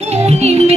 我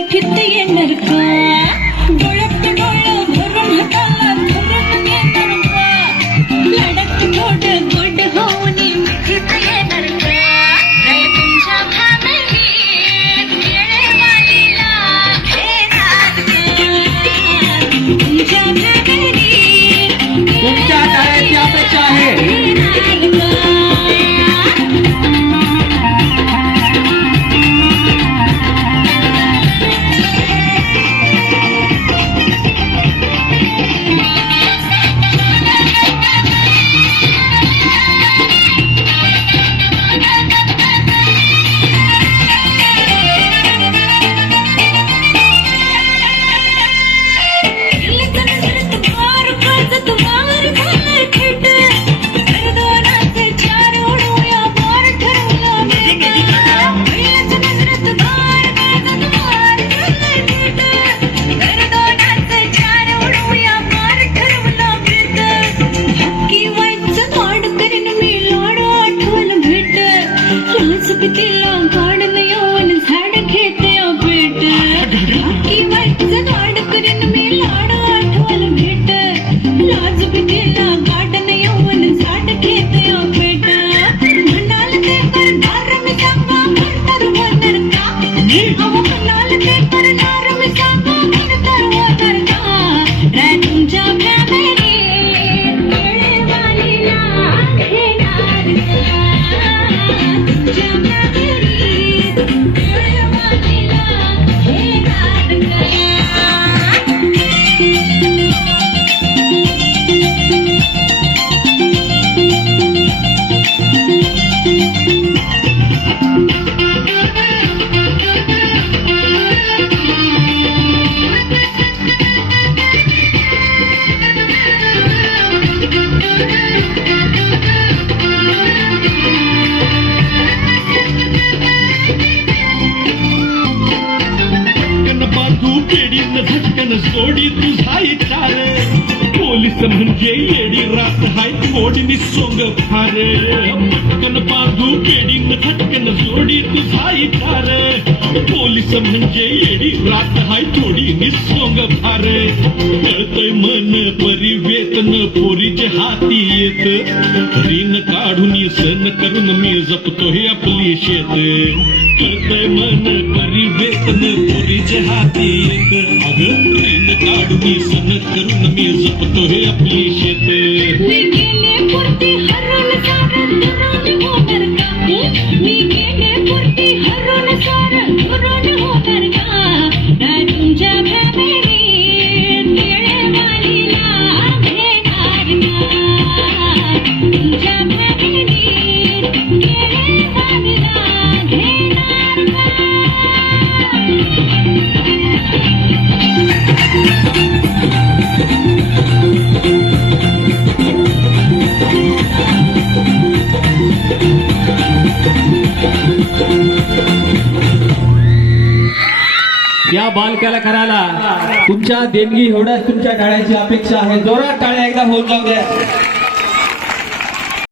झटकन तुझा इचार पोलीस म्हणजे येडी रात हाय मोडीनी सोंग फार. पटकन बाजू केडीन झटकन जोडी तुझा इचार पोलीस म्हणजे येडी रात हाय थोडी निसोंग फार. कळतय मन परिवेतन पोरीचे हाती येत. ऋण काढून सण करून मी जपतोय आपली शेत. कळतय मन परिवेतन पोरीचे हाती येत. ऋण काढून सण करून मी जपतो हे आपली या बालकाला करायला तुमच्या देणगी एवढ्याच तुमच्या टाळ्याची अपेक्षा आहे. जोरात टाळ्या एकदा होऊन जाऊ द्या.